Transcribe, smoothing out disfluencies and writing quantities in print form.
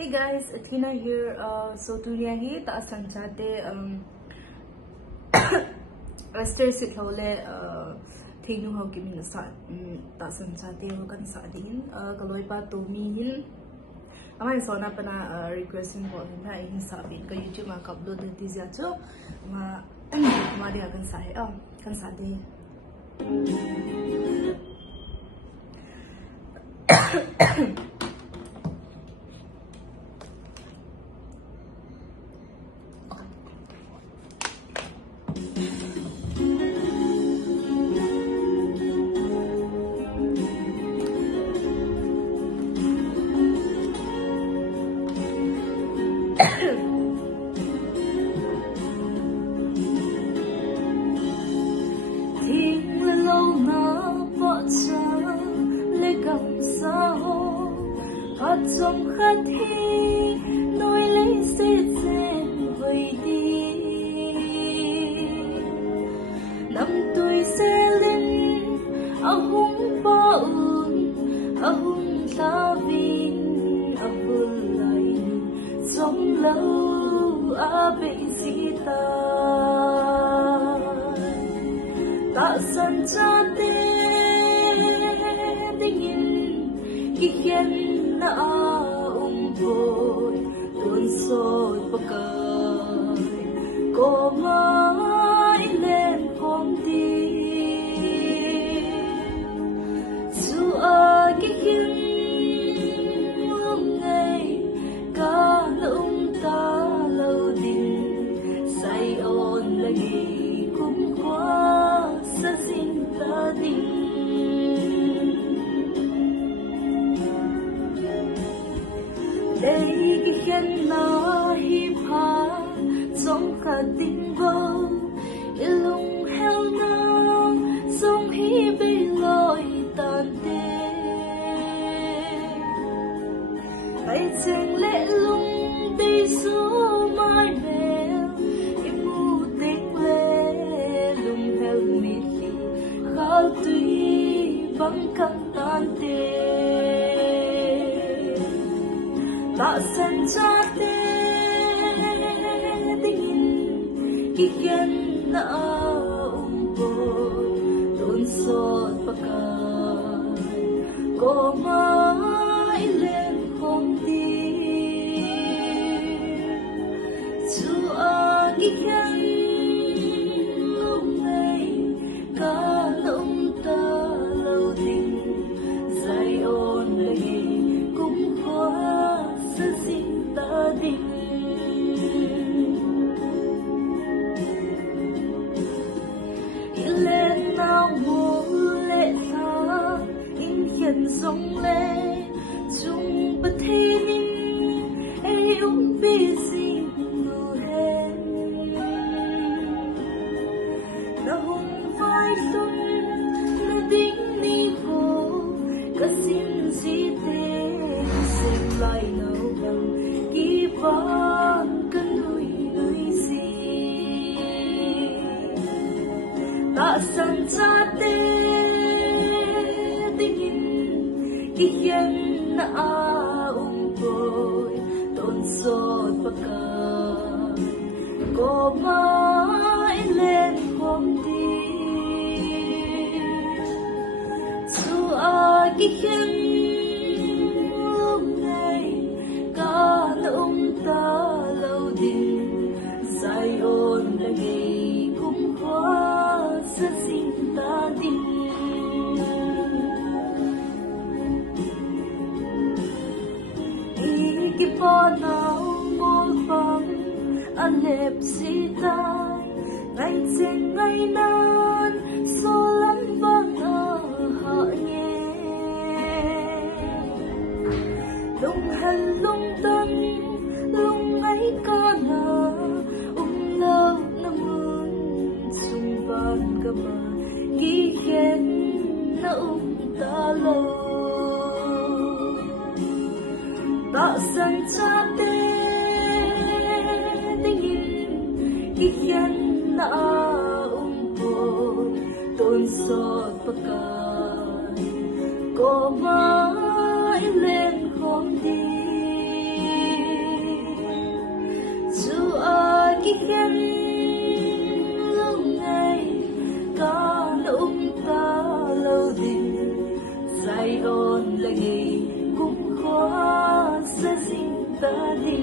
Hey guys, Athena here. So today hi ta sanchate Western sit hole thinu ho ki min sa ta sanchate ho kan sa din kaloi pa to mi hin amai sona pana requesting ho na hin sa bin ka YouTube ma upload de tizia cho ma dia kan sa he kan sa de trong khát thi nỗi lấy sẽ dần vơi đi năm tuổi sẽ lên hung bao hung ta vinh vươn lại sống lâu bị gì ta sẵn cha tê tình khen na umpoi tuôn soi pakai ko mai lên hôm đi dù ai cái khiến ngày cả lung ta lâu đình say ôn lagi cũng qua sa xin ta đi đây cái khen na hiệp hà giống cả tình vô lung heo nào giống hi bị lối tàn tê hãy chàng lệ lung đi xuống mai nèo im u tiếng lệ lung heo mịt lì khao tuy vắng căng tàn tê ta sẵn cha tê tình khen na umpoi tuôn soi pakai ko mai lên hôm đi dù ai khen lúc này cả lung ta lâu tình dài ôn lagi cũng qua xin ta đi lên nào mùa lệ xa in hiện dòng lệ chung bất thi ninh ấy bị gì nụ hên đã hùng vai xuân đã đính ni vô cả xin gì thế xem lại nào bằng kỳ vọng cơn núi gì ta sẵn cha tê tình khen na umpoi tuôn soi pakai ko mai lên hôm đi dù ai khen ta lâu đình dài ôn lagi cũng qua sa xin ta đi cái bỏ nào môi vắng anh đẹp gì ta ngày trên ngày nan số lắm vang ở họ nhé lung hành lung tân lung ấy có nở lâu năm mương xung van cơ mà ghi khen nó ta lâu ta sẵn cha tê tình ghi khen na umpoi tuôn soi pakai ko mai lên hôm đi ngày cũng khó sẽ sinh ta đi